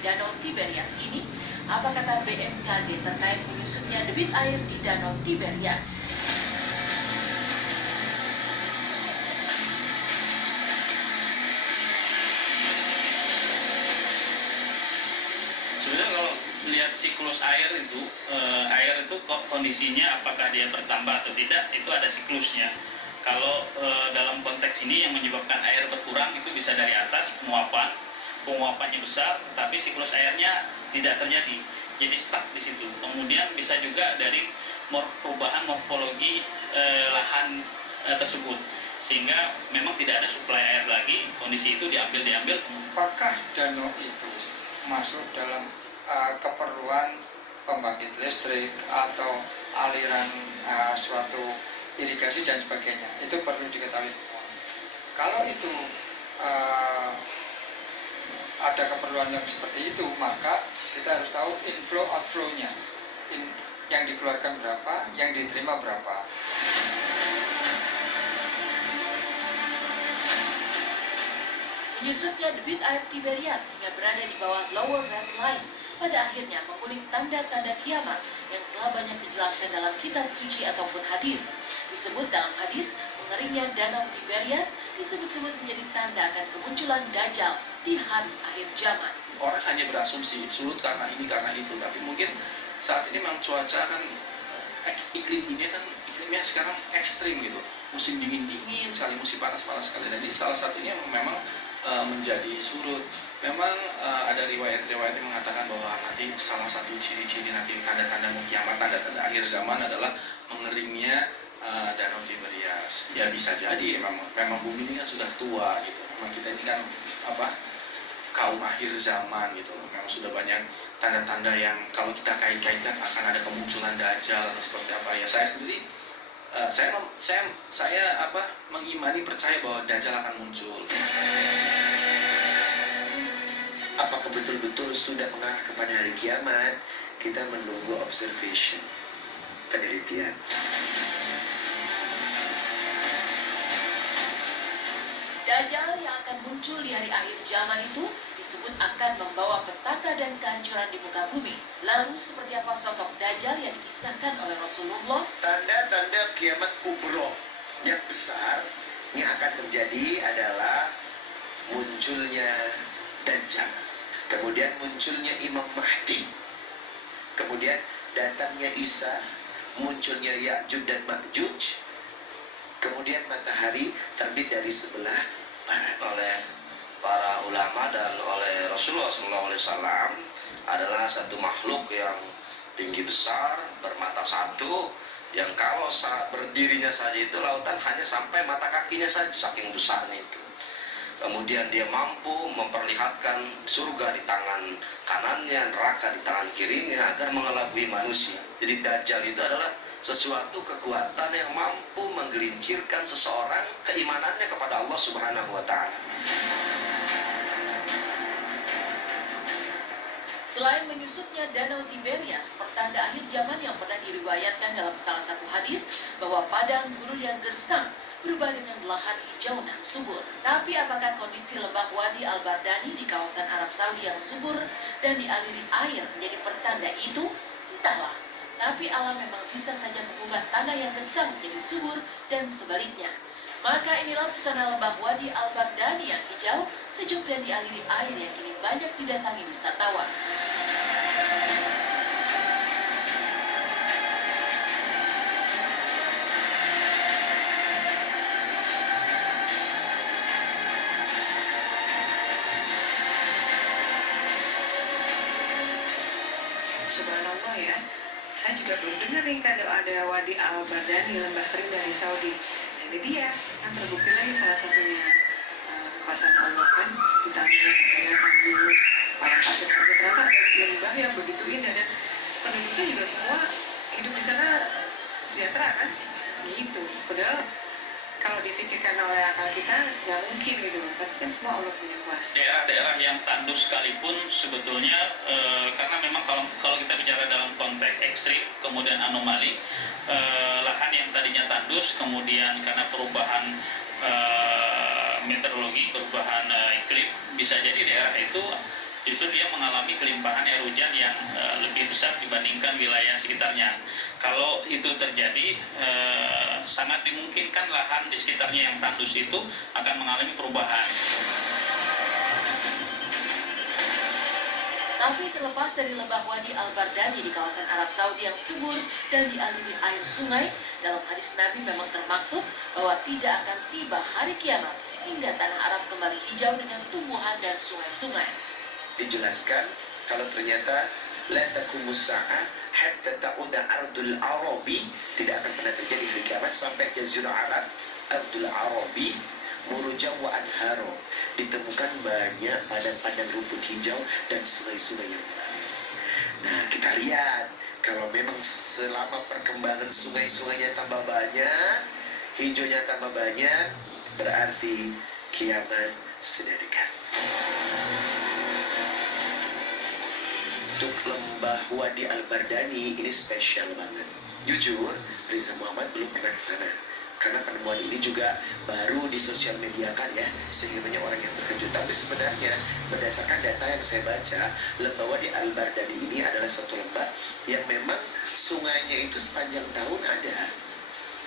Danau Tiberias ini? Apa kata BMKG terkait menyusutnya debit air di Danau Tiberias? Sebenarnya kalau lihat siklus air itu kondisinya apakah dia bertambah atau tidak, itu ada siklusnya. Kalau dalam konteks ini yang menyebabkan air berkurang itu bisa dari atas penguapannya besar, tapi siklus airnya tidak terjadi, jadi stuck di situ. Kemudian bisa juga dari perubahan morfologi lahan tersebut, sehingga memang tidak ada suplai air lagi. Kondisi itu diambil. Apakah danau itu masuk dalam keperluan pembangkit listrik atau aliran suatu irigasi dan sebagainya? Itu perlu diketahui semua. Kalau itu ada keperluan yang seperti itu, maka kita harus tahu inflow outflow-nya, yang dikeluarkan berapa, yang diterima berapa. Menyusutnya debit air Tiberias hingga berada di bawah lower red line pada akhirnya mengulik tanda-tanda kiamat yang telah banyak dijelaskan dalam kitab suci ataupun hadis. Disebut dalam hadis, mengeringnya Danau Tiberias disebut-sebut menjadi tanda akan kemunculan Dajjal di hari akhir zaman. Orang hanya berasumsi surut karena ini karena itu, tapi mungkin saat ini memang cuaca kan iklim dunia kan iklimnya sekarang ekstrim gitu, musim dingin sekali, musim panas sekali, dan ini salah satunya memang menjadi surut. Memang ada riwayat-riwayat yang mengatakan bahwa nanti salah satu ciri-ciri nanti tanda-tanda kiamat, tanda-tanda akhir zaman adalah mengeringnya Danau Tiberias. Ya bisa jadi memang bumi ini kan sudah tua gitu. Memang kita ini kan kaum akhir zaman gitu. Memang sudah banyak tanda-tanda yang kalau kita kait-kaitkan akan ada kemunculan Dajjal atau seperti apa. Ya saya sendiri saya mengimani, percaya bahwa Dajjal akan muncul. Apakah betul-betul sudah mengarah kepada hari kiamat? Kita menunggu observation, penelitian. Dajjal yang akan muncul di hari akhir zaman itu disebut akan membawa petaka dan kehancuran di muka bumi. Lalu seperti apa sosok Dajjal yang dikisahkan oleh Rasulullah? Tanda-tanda kiamat kubro yang besar yang akan terjadi adalah munculnya Dajjal, kemudian munculnya Imam Mahdi, kemudian datangnya Isa, munculnya Ya'juj dan Ma'juj, kemudian matahari terbit dari sebelah barat. Oleh para ulama dan oleh Rasulullah SAW adalah satu makhluk yang tinggi besar, bermata satu, yang kalau saat berdirinya saja itu lautan hanya sampai mata kakinya saja, saking besarnya itu. Kemudian dia mampu memperlihatkan surga di tangan kanannya, neraka di tangan kirinya agar mengelabui manusia. Jadi Dajjal itu adalah sesuatu kekuatan yang mampu menggelincirkan seseorang keimanannya kepada Allah Subhanahu wa Ta'ala. Selain menyusutnya Danau Tiberias, pertanda akhir zaman yang pernah diriwayatkan dalam salah satu hadis bahwa padang gurun yang gersang berubah dengan lahan hijau dan subur. Tapi apakah kondisi lembah Wadi Al-Bardani di kawasan Arab Saudi yang subur dan dialiri air menjadi pertanda itu? Entahlah. Tapi alam memang bisa saja mengubah tanah yang gersang menjadi subur dan sebaliknya. Maka inilah pesona lembah Wadi Al-Bardani yang hijau, sejuk dan dialiri air yang kini banyak didatangi wisatawan. Subhanallah ya, saya juga belum dengar nih kalau ada Wadi Al-Bardani, lembah kering dari Saudi. Nah ini dia, kan terbukti lagi salah satunya kekuasaan Allah kan, kita melihat kayak tandus, para pasir-pasir, ternyata ada lembah yang begitu indah dan penduduknya juga semua hidup di sana sejahtera kan, gitu. Padahal kalau difikirkan oleh akal kita nggak mungkin gitu, tapi kan semua Allah punya kuasa. Daerah-daerah yang tandus sekalipun sebetulnya karena memang kalau kita bicara dalam konteks ekstrim kemudian anomali, lahan yang tadinya tandus kemudian karena perubahan meteorologi, perubahan iklim, bisa jadi daerah itu justru dia mengalami kelimpahan air hujan yang lebih besar dibandingkan wilayah sekitarnya. Kalau itu terjadi, sangat dimungkinkan lahan di sekitarnya yang tandus itu akan mengalami perubahan. Tapi terlepas dari lembah Wadi Al-Bardani di kawasan Arab Saudi yang subur dan dialiri air sungai, dalam hadis Nabi memang termaktub bahwa tidak akan tiba hari kiamat hingga tanah Arab kembali hijau dengan tumbuhan dan sungai-sungai. Dijelaskan kalau ternyata la taqumus sa'ah hatta ta'uda ardul arabi, tidak akan pernah terjadi hari kiamat sampai jazirah Arab, ardul arabi, murujah wa anharo, ditemukan banyak padang-padang rumput hijau dan sungai-sungai yang mengalir. Nah, kita lihat kalau memang selama perkembangan sungai-sungainya tambah banyak, hijaunya tambah banyak, berarti kiamat sudah dekat. Untuk lembah Wadi Al-Bardani ini spesial banget. Jujur, Riza Muhammad belum pernah ke sana. Karena penemuan ini juga baru di sosial media kan ya, sehingga banyak orang yang terkejut. Tapi sebenarnya berdasarkan data yang saya baca, lembah Wadi Al-Bardani ini adalah satu lembah yang memang sungainya itu sepanjang tahun ada,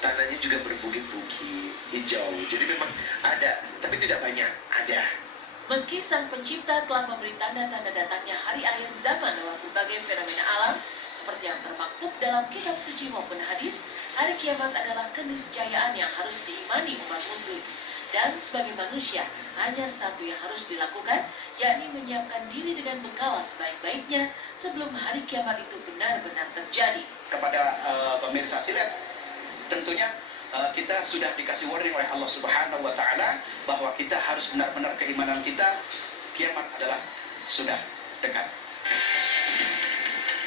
tanahnya juga berbukit-bukit, hijau. Jadi memang ada, tapi tidak banyak, ada. Meski Sang Pencipta telah memberi tanda-tanda datangnya hari akhir zaman lewat berbagai fenomena alam, seperti yang termaktub dalam kitab suci maupun hadis, hari kiamat adalah keniscayaan yang harus diimani umat muslim. Dan sebagai manusia, hanya satu yang harus dilakukan, yakni menyiapkan diri dengan bekal sebaik-baiknya sebelum hari kiamat itu benar-benar terjadi. Kepada pemirsa Silet, tentunya kita sudah dikasih warning oleh Allah Subhanahu wa Ta'ala bahwa kita harus benar-benar keimanan kita, kiamat adalah sudah dekat.